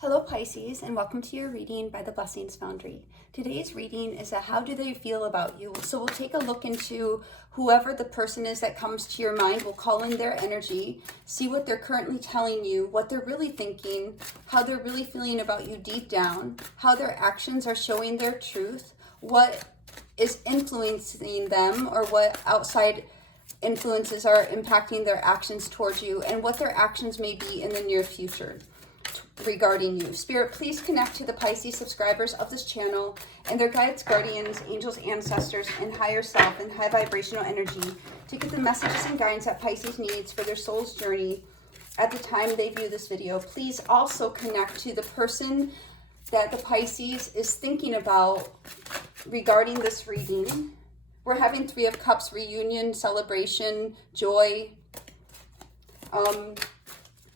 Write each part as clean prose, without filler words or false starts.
Hello Pisces, and welcome to your reading by the Blessings Foundry. Today's reading is a how do they feel about you? So we'll take a look into whoever the person is that comes to your mind. We'll call in their energy, see what they're currently telling you, what they're really thinking, how they're really feeling about you deep down, how their actions are showing their truth, what is influencing them or what outside influences are impacting their actions towards you, and what their actions may be in the near future regarding you. Spirit, please connect to the Pisces subscribers of this channel and their guides, guardians, angels, ancestors, and higher self and high vibrational energy to get the messages and guidance that Pisces needs for their soul's journey at the time they view this video. Please also connect to the person that the Pisces is thinking about regarding this reading. We're having Three of Cups reunion, celebration, joy.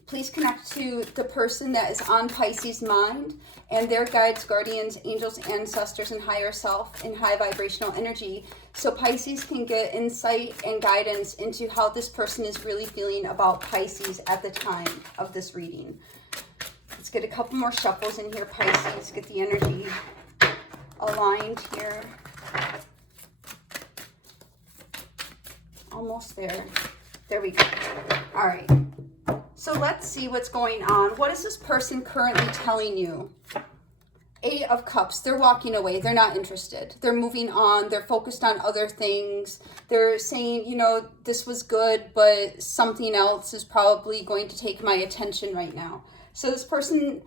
Please connect to the person that is on Pisces' mind and their guides, guardians, angels, ancestors, and higher self in high vibrational energy, so Pisces can get insight and guidance into how this person is really feeling about Pisces at the time of this reading. Let's get a couple more shuffles in here, Pisces. Get the energy aligned here. Almost there. There we go. All right. So let's see what's going on. What is this person currently telling you? Eight of Cups. They're walking away. They're not interested. They're moving on. They're focused on other things. They're saying, you know, this was good, but something else is probably going to take my attention right now. So this person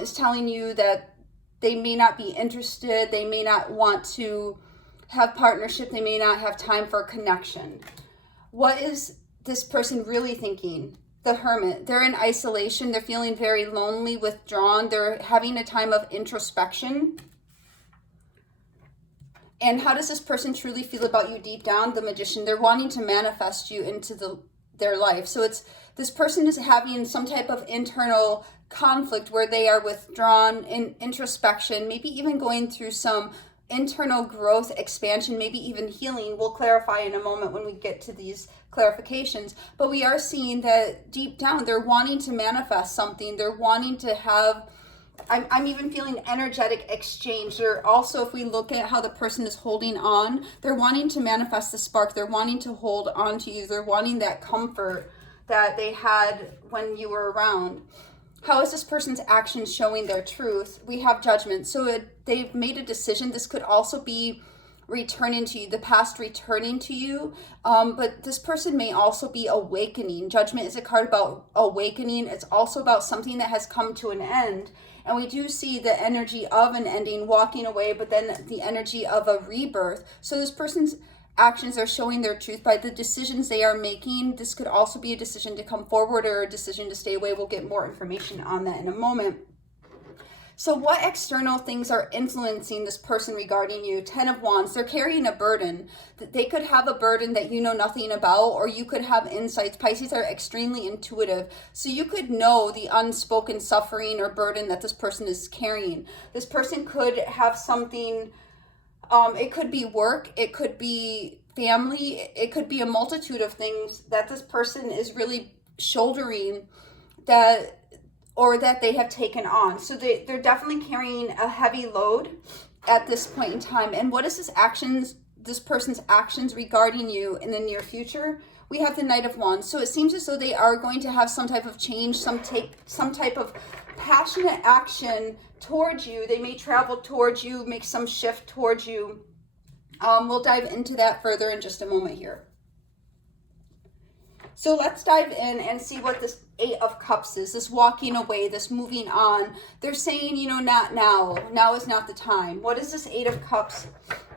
is telling you that they may not be interested. They may not want to have partnership. They may not have time for a connection. What is this person really thinking? The Hermit. They're in isolation. They're feeling very lonely, withdrawn. They're having a time of introspection. And how does this person truly feel about you deep down? The Magician. They're wanting to manifest you into their life. So it's this person is having some type of internal conflict where they are withdrawn in introspection, maybe even going through some internal growth, expansion, maybe even healing. We'll clarify in a moment when we get to these clarifications, but we are seeing that deep down they're wanting to manifest something. They're wanting to have, I'm even feeling energetic exchange. They're also, if we look at how the person is holding on, they're wanting to manifest the spark. They're wanting to hold on to you. They're wanting that comfort that they had when you were around. How is this person's actions showing their truth? We have Judgment. So they've made a decision. This could also be returning to you, the past returning to you. But this person may also be awakening. Judgment is a card about awakening. It's also about something that has come to an end. And we do see the energy of an ending, walking away, but then the energy of a rebirth. So this person's actions are showing their truth by the decisions they are making. This could also be a decision to come forward or a decision to stay away. We'll get more information on that in a moment. So what external things are influencing this person regarding you? 10 of Wands. They're carrying a burden. They could have a burden that you know nothing about, or you could have insights. Pisces are extremely intuitive. So you could know the unspoken suffering or burden that this person is carrying. This person could have something. It could be work, it could be family, it could be a multitude of things that this person is really shouldering or that they have taken on. So they're definitely carrying a heavy load at this point in time. And what is this person's actions regarding you in the near future? We have the Knight of Wands. So it seems as though they are going to have some type of change, some type of passionate action towards you. They may travel towards you, make some shift towards you. We'll dive into that further in just a moment here. So let's dive in and see what this Eight of Cups is, this walking away, this moving on. They're saying, you know, not now. Now is not the time. What is this Eight of Cups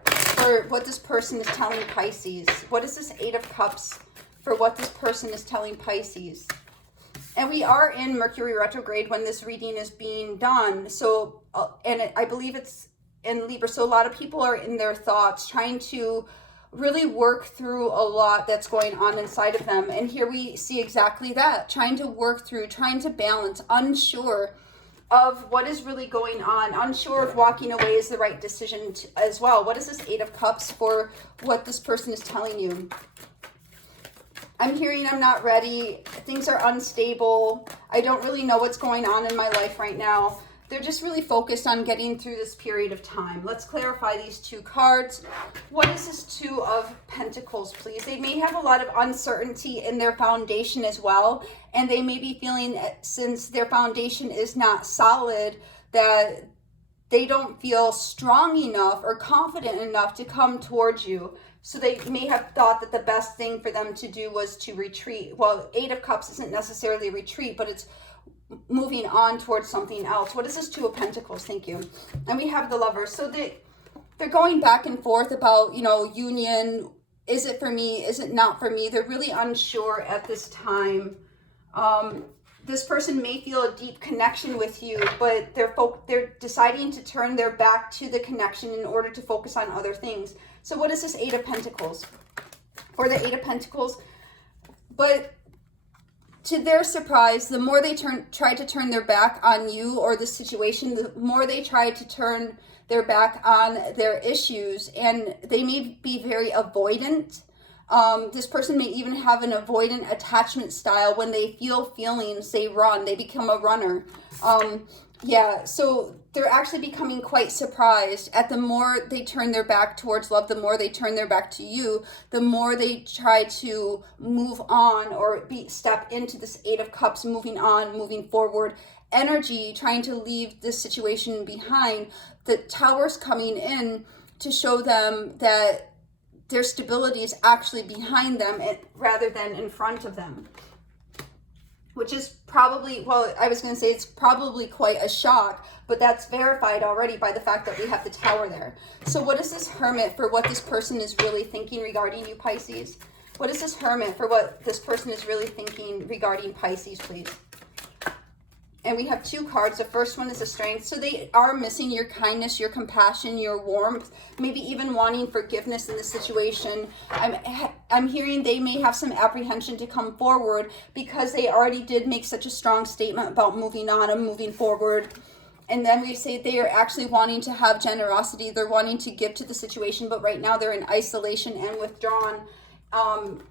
for what this person is telling Pisces? What is this Eight of Cups for what this person is telling Pisces? And we are in Mercury retrograde when this reading is being done. So, I believe it's in Libra. So a lot of people are in their thoughts trying to really work through a lot that's going on inside of them. And here we see exactly that, trying to work through, trying to balance, unsure of what is really going on, unsure if walking away is the right decision as well. What is this Eight of Cups for what this person is telling you? I'm hearing I'm not ready. Things are unstable. I don't really know what's going on in my life right now. They're just really focused on getting through this period of time. Let's clarify these two cards. What is this Two of Pentacles, please? They may have a lot of uncertainty in their foundation as well. And they may be feeling, since their foundation is not solid, that they don't feel strong enough or confident enough to come towards you. So they may have thought that the best thing for them to do was to retreat. Well, Eight of Cups isn't necessarily a retreat, but it's moving on towards something else. What is this Two of Pentacles? Thank you. And we have the Lovers. So they're going back and forth about, you know, union. Is it for me? Is it not for me? They're really unsure at this time. This person may feel a deep connection with you, but they're deciding to turn their back to the connection in order to focus on other things. So what is this Eight of Pentacles? For the Eight of Pentacles, but to their surprise, the more they try to turn their back on you or the situation, the more they try to turn their back on their issues, and they may be very avoidant. This person may even have an avoidant attachment style. When they feel feelings, they run. They become a runner. Yeah, so they're actually becoming quite surprised at the more they turn their back towards love, the more they turn their back to you, the more they try to move on or step into this Eight of Cups, moving on, moving forward energy, trying to leave this situation behind. The Tower's coming in to show them that their stability is actually behind them rather than in front of them. Which is probably, well, I was going to say it's probably quite a shock, but that's verified already by the fact that we have the Tower there. So what is this Hermit for what this person is really thinking regarding you, Pisces? What is this Hermit for what this person is really thinking regarding Pisces, please? And we have two cards. The first one is the Strength. So they are missing your kindness, your compassion, your warmth, maybe even wanting forgiveness in this situation. I'm hearing they may have some apprehension to come forward because they already did make such a strong statement about moving on and moving forward. And then we say they are actually wanting to have generosity. They're wanting to give to the situation, but right now they're in isolation and withdrawn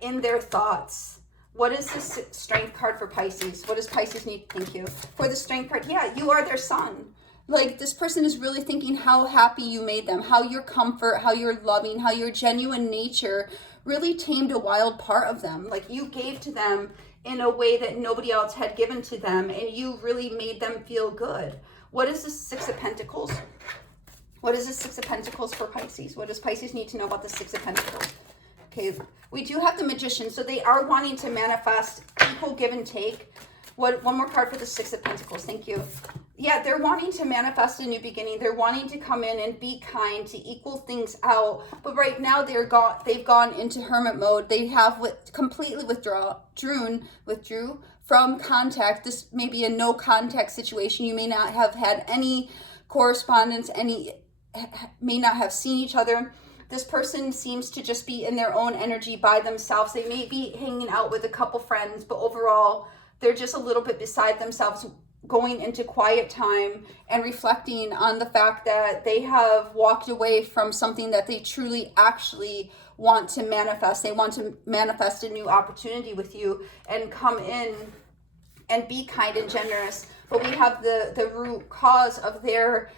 in their thoughts. What is this Strength card for Pisces? What does Pisces need? Thank you. For the Strength card, yeah, you are their sun. Like, this person is really thinking how happy you made them, how your comfort, how your loving, how your genuine nature really tamed a wild part of them. Like, you gave to them in a way that nobody else had given to them, and you really made them feel good. What is the Six of Pentacles? What is the Six of Pentacles for Pisces? What does Pisces need to know about the Six of Pentacles? Okay, we do have the Magician, so they are wanting to manifest equal give and take. One more card for the Six of Pentacles. Thank you. Yeah, they're wanting to manifest a new beginning. They're wanting to come in and be kind, to equal things out. But right now they've gone into hermit mode. They have completely withdrew from contact. This may be a no contact situation. You may not have had any correspondence, may not have seen each other. This person seems to just be in their own energy by themselves. They may be hanging out with a couple friends, but overall, they're just a little bit beside themselves, going into quiet time and reflecting on the fact that they have walked away from something that they truly actually want to manifest. They want to manifest a new opportunity with you and come in and be kind and generous. But we have the root cause of the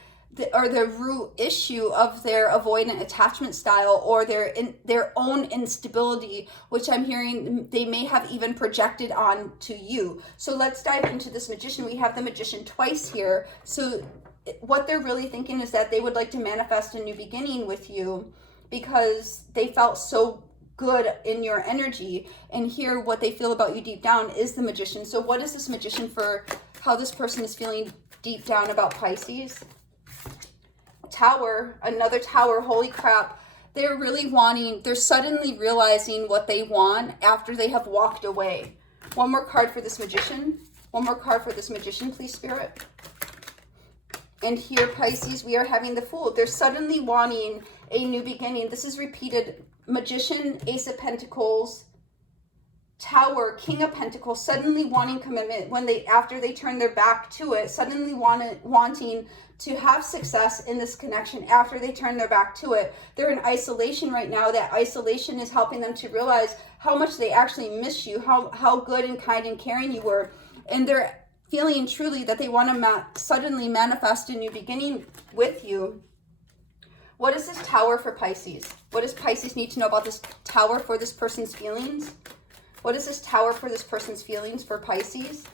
root issue of their avoidant attachment style, or their own instability, which I'm hearing they may have even projected on to you. So let's dive into this Magician. We have the Magician twice here. So what they're really thinking is that they would like to manifest a new beginning with you because they felt so good in your energy, and here what they feel about you deep down is the Magician. So what is this Magician for how this person is feeling deep down about Pisces? Tower, another Tower. Holy crap. They're suddenly realizing what they want after they have walked away. One more card for this Magician. One more card for this Magician, please, Spirit. And here, Pisces, we are having the Fool. They're suddenly wanting a new beginning. This is repeated. Magician, Ace of Pentacles, Tower, King of Pentacles, suddenly wanting commitment when after they turn their back to it, suddenly wanting to have success in this connection after they turn their back to it. They're in isolation right now. That isolation is helping them to realize how much they actually miss you, how good and kind and caring you were. And they're feeling truly that they want to suddenly manifest a new beginning with you. What is this Tower for Pisces? What does Pisces need to know about this Tower for this person's feelings? What is this Tower for this person's feelings for Pisces?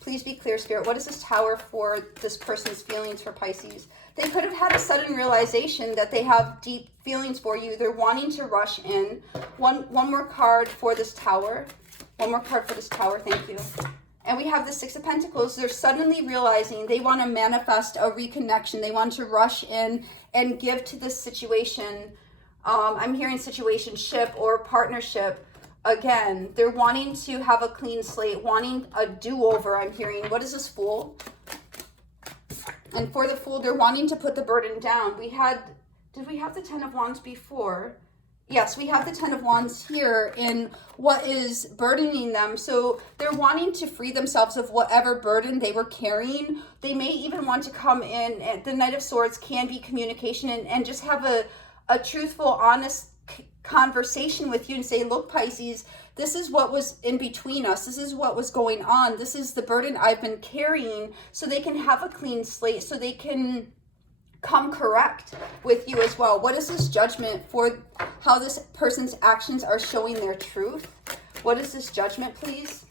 Please be clear, Spirit. What is this Tower for this person's feelings for Pisces? They could have had a sudden realization that they have deep feelings for you. They're wanting to rush in. One more card for this Tower. One more card for this Tower. Thank you. And we have the Six of Pentacles. They're suddenly realizing they want to manifest a reconnection. They want to rush in and give to this situation. I'm hearing situationship or partnership. Again, they're wanting to have a clean slate, wanting a do-over. I'm hearing. What is this Fool? And for the Fool, they're wanting to put the burden down. Did we have the Ten of Wands before? Yes, we have the Ten of Wands here in what is burdening them. So they're wanting to free themselves of whatever burden they were carrying. They may even want to come in. And the Knight of Swords can be communication and just have a truthful, honest conversation with you and say, look, Pisces, this is what was in between us. This is what was going on. This is the burden I've been carrying, so they can have a clean slate, so they can come correct with you as well. What is this Judgment for how this person's actions are showing their truth? What is this Judgment, please?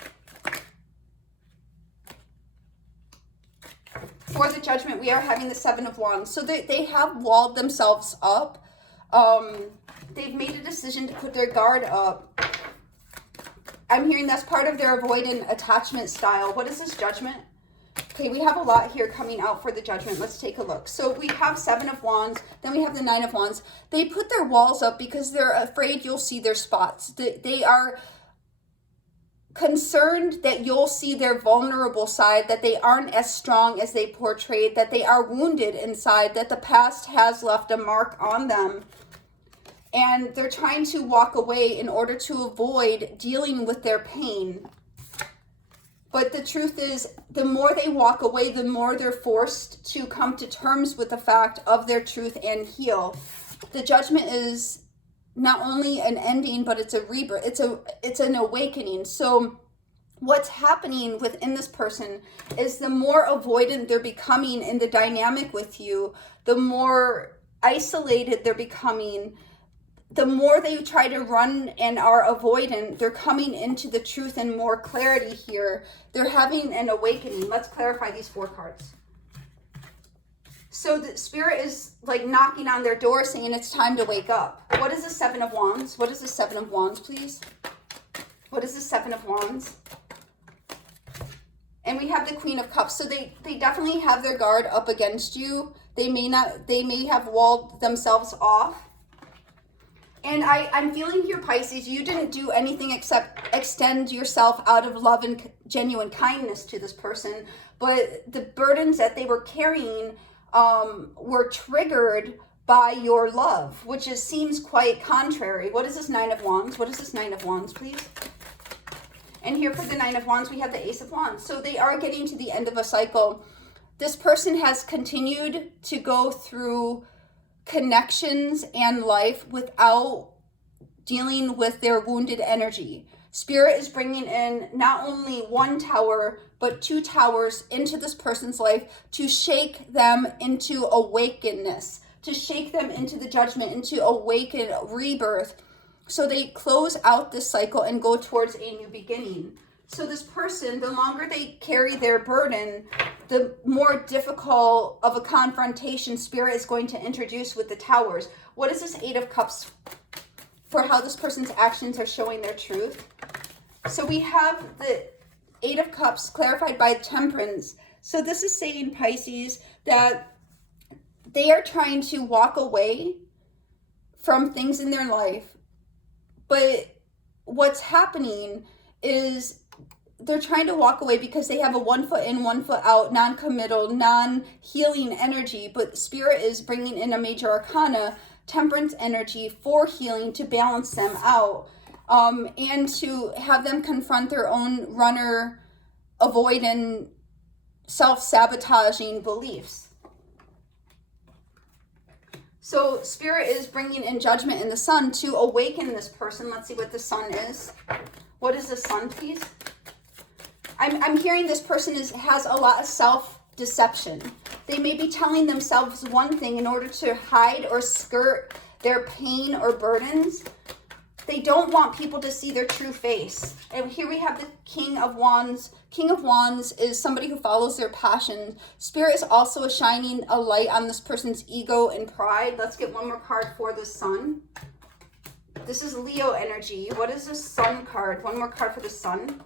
For the Judgment, we are having the Seven of Wands. So they have walled themselves up. They've made a decision to put their guard up. I'm hearing that's part of their avoidant attachment style. What is this Judgment? Okay, we have a lot here coming out for the Judgment. Let's take a look. So we have Seven of Wands, then we have the Nine of Wands. They put their walls up because they're afraid you'll see their spots. They are concerned that you'll see their vulnerable side, that they aren't as strong as they portrayed, that they are wounded inside, that the past has left a mark on them. And they're trying to walk away in order to avoid dealing with their pain. But the truth is, the more they walk away, the more they're forced to come to terms with the fact of their truth and heal. The Judgment is not only an ending, but it's a rebirth. It's an awakening. So what's happening within this person is the more avoidant they're becoming in the dynamic with you, the more isolated they're becoming, the more they try to run and are avoidant, they're coming into the truth and more clarity here. They're having an awakening. Let's clarify these four cards. So the Spirit is like knocking on their door saying it's time to wake up. What is the Seven of Wands? What is the Seven of Wands, please? What is the Seven of Wands? And we have the Queen of Cups. So they definitely have their guard up against you. They may have walled themselves off. And I'm feeling here, Pisces, you didn't do anything except extend yourself out of love and genuine kindness to this person. But the burdens that they were carrying were triggered by your love, which seems quite contrary. What is this Nine of Wands? What is this Nine of Wands, please? And here for the Nine of Wands, we have the Ace of Wands. So they are getting to the end of a cycle. This person has continued to go through connections and life without dealing with their wounded energy. Spirit is bringing in not only one tower, but two towers into this person's life to shake them into awakeness, to shake them into the Judgment, into awaken rebirth. So they close out this cycle and go towards a new beginning. So this person, the longer they carry their burden, the more difficult of a confrontation Spirit is going to introduce with the towers. What is this Eight of Cups for how this person's actions are showing their truth? So we have the Eight of Cups clarified by Temperance. So this is saying, Pisces, that they are trying to walk away from things in their life. But what's happening is they're trying to walk away because they have a 1 foot in, 1 foot out, non-committal, non-healing energy. But Spirit is bringing in a major arcana, Temperance energy, for healing to balance them out. and to have them confront their own runner, avoidant, self-sabotaging beliefs. So Spirit is bringing in judgment in the Sun to awaken this person. Let's see what the Sun is. What is the Sun, please? I'm hearing this person has a lot of self-deception. They may be telling themselves one thing in order to hide or skirt their pain or burdens. They don't want people to see their true face. And here we have the King of Wands. King of Wands is somebody who follows their passion. Spirit is also shining a light on this person's ego and pride. Let's get one more card for the Sun. This is Leo energy. What is the Sun card? One more card for the Sun.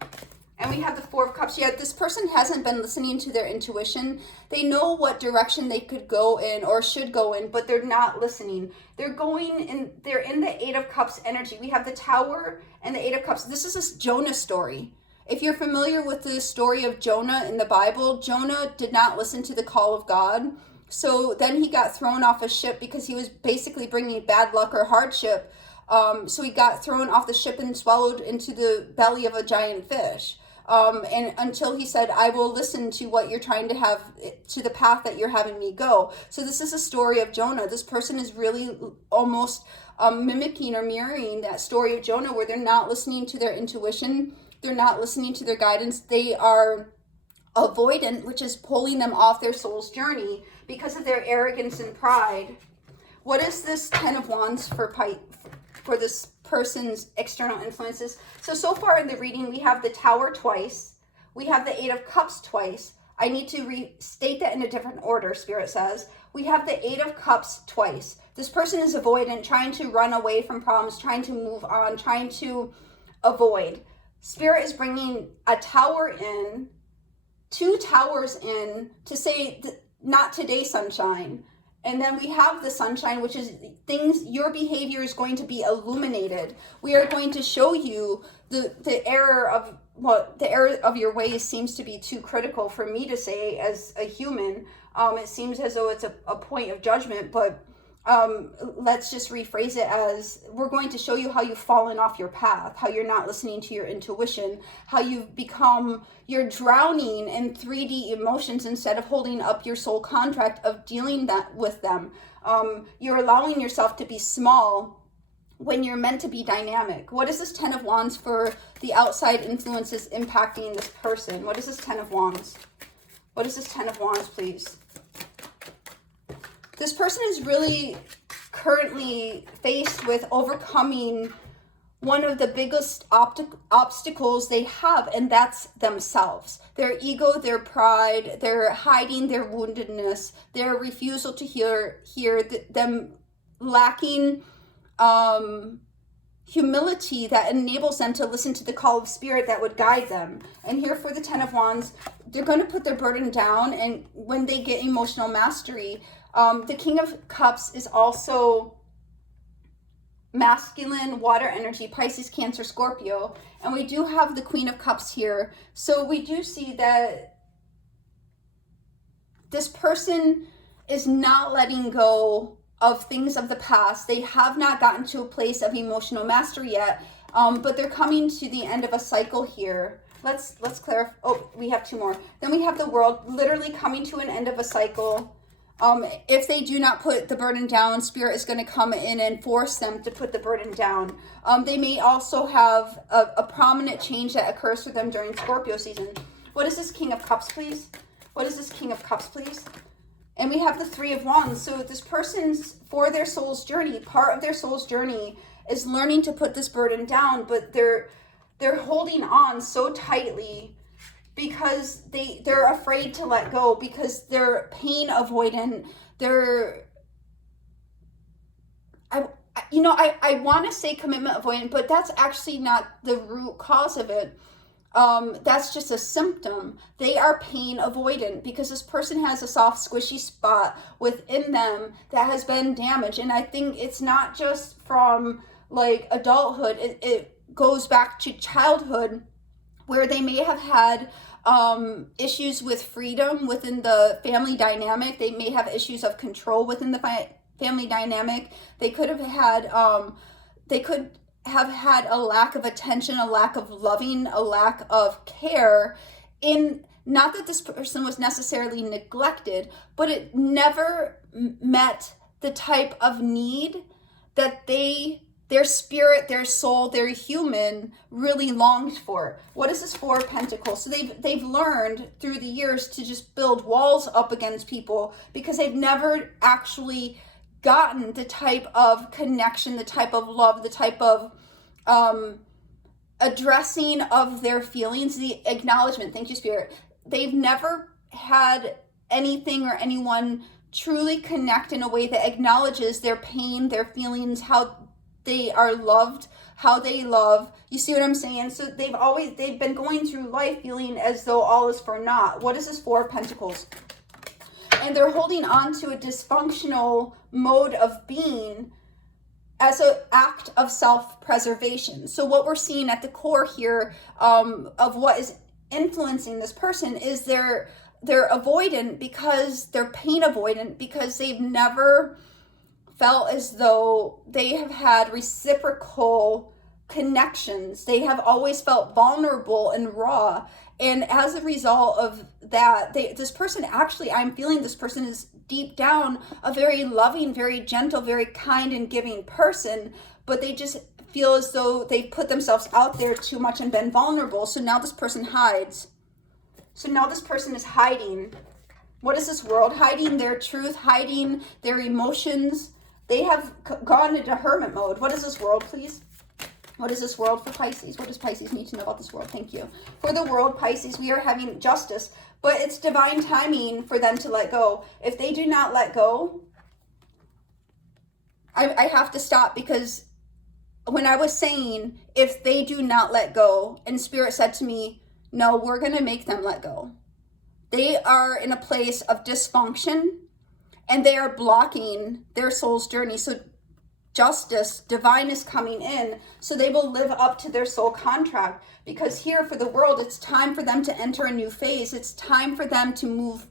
And we have the Four of Cups. Yeah, this person hasn't been listening to their intuition. They know what direction they could go in or should go in, but they're not listening. They're in the Eight of Cups energy. We have the Tower and the Eight of Cups. This is a Jonah story. If you're familiar with the story of Jonah in the Bible, Jonah did not listen to the call of God. So then he got thrown off a ship because he was basically bringing bad luck or hardship. So he got thrown off the ship and swallowed into the belly of a giant fish. And until he said, I will listen to what you're trying to have, to the path that you're having me go. So this is a story of Jonah. This person is really almost mimicking or mirroring that story of Jonah, where they're not listening to their intuition. They're not listening to their guidance. They are avoidant, which is pulling them off their soul's journey because of their arrogance and pride. What is this Ten of Wands for this person's external influences? So far in the reading, we have the Tower twice. We have the Eight of Cups twice. I need to restate that in a different order, Spirit says. We have the Eight of Cups twice. This person is avoidant, trying to run away from problems, trying to move on, trying to avoid. Spirit is bringing a Tower in, two Towers in, to say, not today, sunshine. And then we have the Sunshine, which is things, your behavior is going to be illuminated. We are going to show you the error of your ways seems to be too critical for me to say as a human. It seems as though it's a point of judgment, but let's just rephrase it as, we're going to show you how you've fallen off your path, how you're not listening to your intuition, how you're drowning in 3D emotions instead of holding up your soul contract of dealing with them. You're allowing yourself to be small when you're meant to be dynamic. What is this Ten of Wands for the outside influences impacting this person? What is this Ten of Wands? What is this Ten of Wands, please? This person is really currently faced with overcoming one of the biggest obstacles they have, and that's themselves. Their ego, their pride, their hiding their woundedness, their refusal to hear them lacking humility that enables them to listen to the call of Spirit that would guide them. And here for the Ten of Wands, they're going to put their burden down, and when they get emotional mastery, the King of Cups is also masculine water energy, Pisces, Cancer, Scorpio. And we do have the Queen of Cups here. So we do see that this person is not letting go of things of the past. They have not gotten to a place of emotional mastery yet, but they're coming to the end of a cycle here. Let's clarify. Oh, we have two more. Then we have the World, literally coming to an end of a cycle. If they do not put the burden down, Spirit is going to come in and force them to put the burden down. They may also have a prominent change that occurs for them during Scorpio season. What is this King of Cups, please? What is this King of Cups, please? And we have the Three of Wands. So this person's, for their soul's journey, part of their soul's journey is learning to put this burden down, but they're holding on so tightly because they're afraid to let go, because they're pain avoidant. I want to say commitment avoidant, but that's actually not the root cause of it. That's just a symptom. They are pain avoidant because this person has a soft, squishy spot within them that has been damaged. And I think it's not just from like adulthood. It goes back to childhood, where they may have had issues with freedom within the family dynamic. They may have issues of control within the family dynamic. They could have had, have had a lack of attention, a lack of loving, a lack of care in, not that this person was necessarily neglected, but it never met the type of need that their spirit, their soul, their human really longed for. What is this Four of Pentacles? So they've learned through the years to just build walls up against people because they've never actually gotten the type of connection, the type of love, the type of addressing of their feelings, the acknowledgement. Thank you, Spirit. They've never had anything or anyone truly connect in a way that acknowledges their pain, their feelings, how they are loved, how they love. You see what I'm saying? So they've been going through life feeling as though all is for naught. What is this Four of Pentacles? And they're holding on to a dysfunctional mode of being as an act of self-preservation. So what we're seeing at the core here of what is influencing this person is they're avoidant because they're pain avoidant because they've never felt as though they have had reciprocal connections. They have always felt vulnerable and raw. And as a result of that, this person actually, I'm feeling this person is deep down a very loving, very gentle, very kind and giving person, but they just feel as though they put themselves out there too much and been vulnerable. So now this person hides. So now this person is hiding. What is this world? Hiding their truth, hiding their emotions. They have gone into hermit mode. What is this world, please? What is this world for Pisces? What does Pisces need to know about this world? Thank you. For the world, Pisces, we are having justice, but it's divine timing for them to let go. If they do not let go, I have to stop, because when I was saying, if they do not let go, and Spirit said to me, no, we're going to make them let go. They are in a place of dysfunction, and they are blocking their soul's journey. So justice, divine is coming in, so they will live up to their soul contract. Because here for the world, it's time for them to enter a new phase. It's time for them to move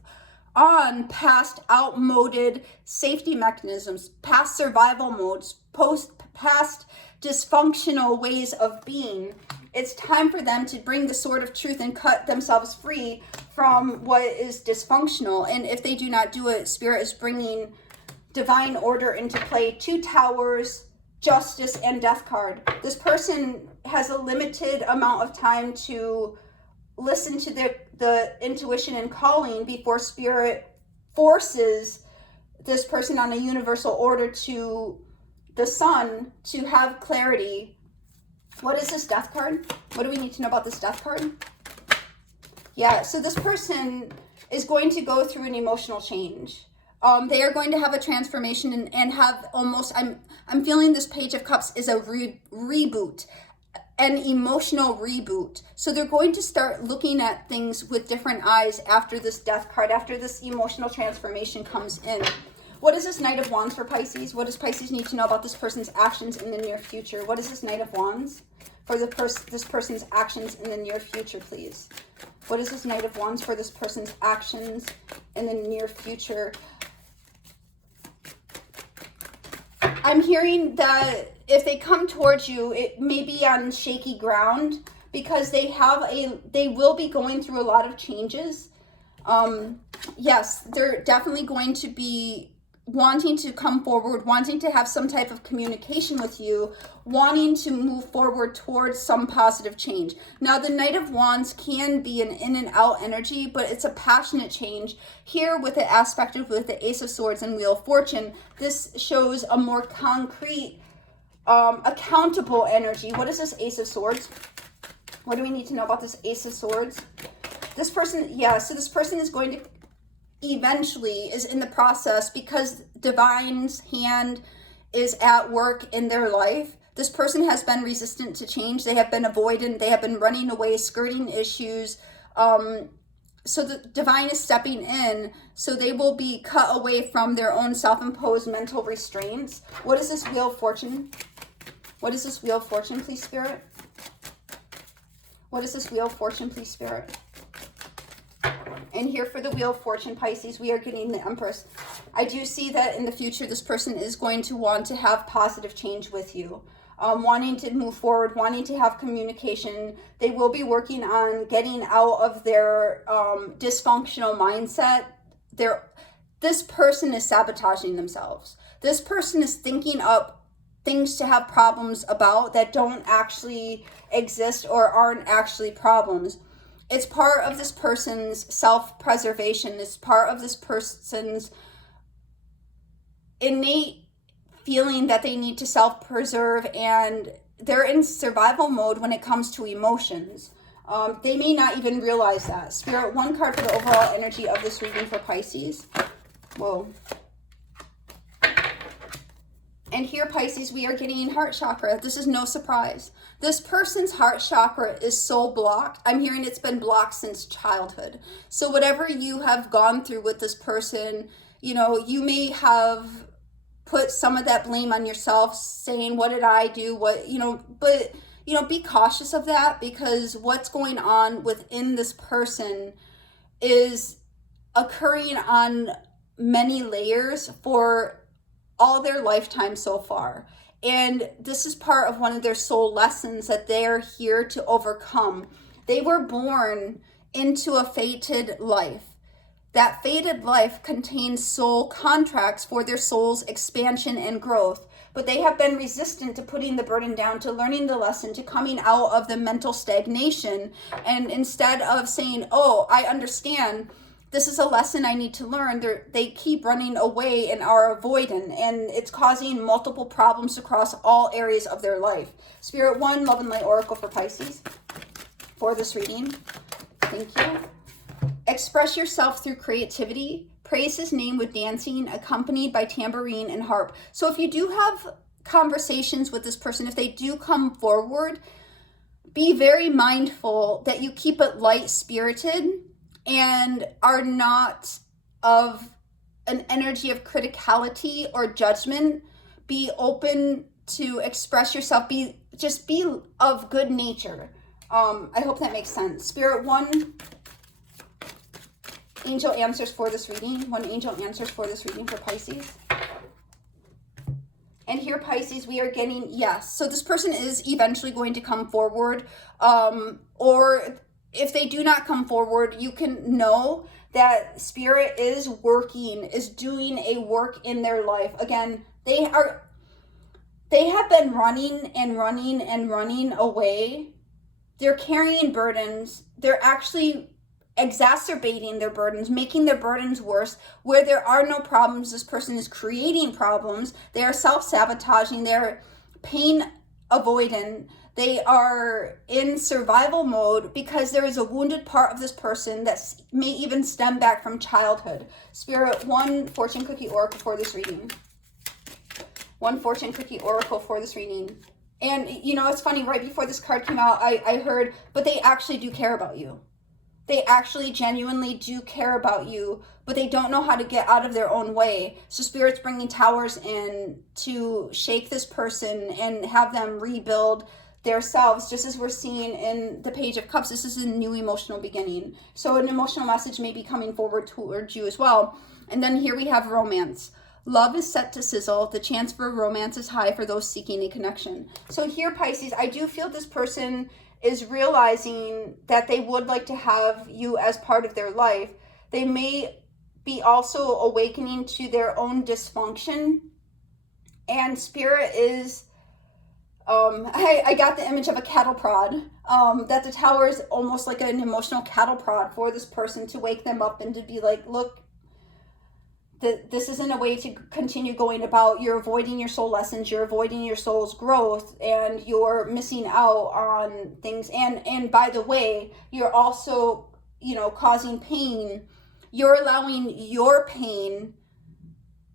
on past outmoded safety mechanisms, past survival modes, past dysfunctional ways of being. It's time for them to bring the sword of truth and cut themselves free from what is dysfunctional. And if they do not do it, Spirit is bringing divine order into play. 2 towers, justice, and death card. This person has a limited amount of time to listen to the intuition and calling before Spirit forces this person on a universal order to the sun to have clarity. What is this death card? What do we need to know about this death card? Yeah, so this person is going to go through an emotional change. They are going to have a transformation and have almost, I'm feeling this Page of Cups is a reboot, an emotional reboot. So they're going to start looking at things with different eyes after this death card, after this emotional transformation comes in. What is this Knight of Wands for Pisces? What does Pisces need to know about this person's actions in the near future? What is this Knight of Wands for this person's actions in the near future, please? What is this Knight of Wands for this person's actions in the near future? I'm hearing that if they come towards you, it may be on shaky ground, because they will be going through a lot of changes. Yes, they're definitely going to be wanting to come forward, wanting to have some type of communication with you, wanting to move forward towards some positive change. Now, the Knight of Wands can be an in and out energy, but it's a passionate change. Here with the aspect of with the Ace of Swords and Wheel of Fortune, this shows a more concrete, accountable energy. What is this Ace of Swords? What do we need to know about this Ace of Swords? This person, yeah, so this person is going to eventually is in the process, because divine's hand is at work in their life. This person has been resistant to change. They have been avoidant. They have been running away, skirting issues. So the divine is stepping in, so they will be cut away from their own self-imposed mental restraints. What is this Wheel of Fortune? What is this Wheel of Fortune, please, Spirit? What is this Wheel of Fortune, please, Spirit? And here for the Wheel of Fortune, Pisces, we are getting the Empress. I do see that in the future, this person is going to want to have positive change with you. wanting to move forward, wanting to have communication. They will be working on getting out of their dysfunctional mindset. This person is sabotaging themselves. This person is thinking up things to have problems about that don't actually exist or aren't actually problems. It's part of this person's self-preservation. It's part of this person's innate feeling that they need to self-preserve, and they're in survival mode when it comes to emotions. They may not even realize that. Spirit, one card for the overall energy of this reading for Pisces. Whoa. And here, Pisces, we are getting heart chakra. This is no surprise. This person's heart chakra is so blocked. I'm hearing it's been blocked since childhood. So whatever you have gone through with this person, you know, you may have put some of that blame on yourself, saying, what did I do? What, you know, but, you know, be cautious of that, because what's going on within this person is occurring on many layers for all their lifetime so far. And this is part of one of their soul lessons that they're here to overcome. They were born into a fated life. That fated life contains soul contracts for their soul's expansion and growth, but they have been resistant to putting the burden down, to learning the lesson, to coming out of the mental stagnation. And instead of saying, oh, I understand, this is a lesson I need to learn, they keep running away and are avoiding, and it's causing multiple problems across all areas of their life. Spirit, one Love and Light Oracle for Pisces for this reading. Thank you. Express yourself through creativity. Praise his name with dancing, accompanied by tambourine and harp. So if you do have conversations with this person, if they do come forward, be very mindful that you keep it light-spirited and are not of an energy of criticality or judgment. Be open to express yourself. Just be of good nature. I hope that makes sense. Spirit, one angel answers for this reading. One angel answers for this reading for Pisces. And here, Pisces, we are getting yes. So this person is eventually going to come forward, or if they do not come forward, you can know that Spirit is working, is doing a work in their life. Again, they have been running and running and running away. They're carrying burdens. They're actually exacerbating their burdens, making their burdens worse. Where there are no problems, this person is creating problems. They are self-sabotaging. They're pain avoidant. They are in survival mode because there is a wounded part of this person that may even stem back from childhood. Spirit, one fortune cookie oracle for this reading. One fortune cookie oracle for this reading. And, you know, it's funny, right before this card came out, I heard, but they actually do care about you. They actually genuinely do care about you, but they don't know how to get out of their own way. So Spirit's bringing towers in to shake this person and have them rebuild themselves, just as we're seeing in the Page of Cups. This is a new emotional beginning. So an emotional message may be coming forward towards you as well. And then here we have romance. Love is set to sizzle. The chance for romance is high for those seeking a connection. So here, Pisces, I do feel this person is realizing that they would like to have you as part of their life. They may be also awakening to their own dysfunction. And Spirit is, I got the image of a cattle prod, that the tower is almost like an emotional cattle prod for this person to wake them up and to be like, look, this isn't a way to continue going about. You're avoiding your soul lessons. You're avoiding your soul's growth, and you're missing out on things. And by the way, you're also, you know, causing pain. You're allowing your pain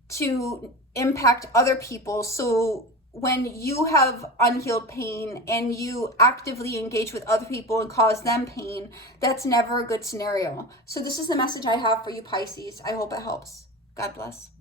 to impact other people. So when you have unhealed pain and you actively engage with other people and cause them pain, that's never a good scenario. So this is the message I have for you, Pisces. I hope it helps. God bless.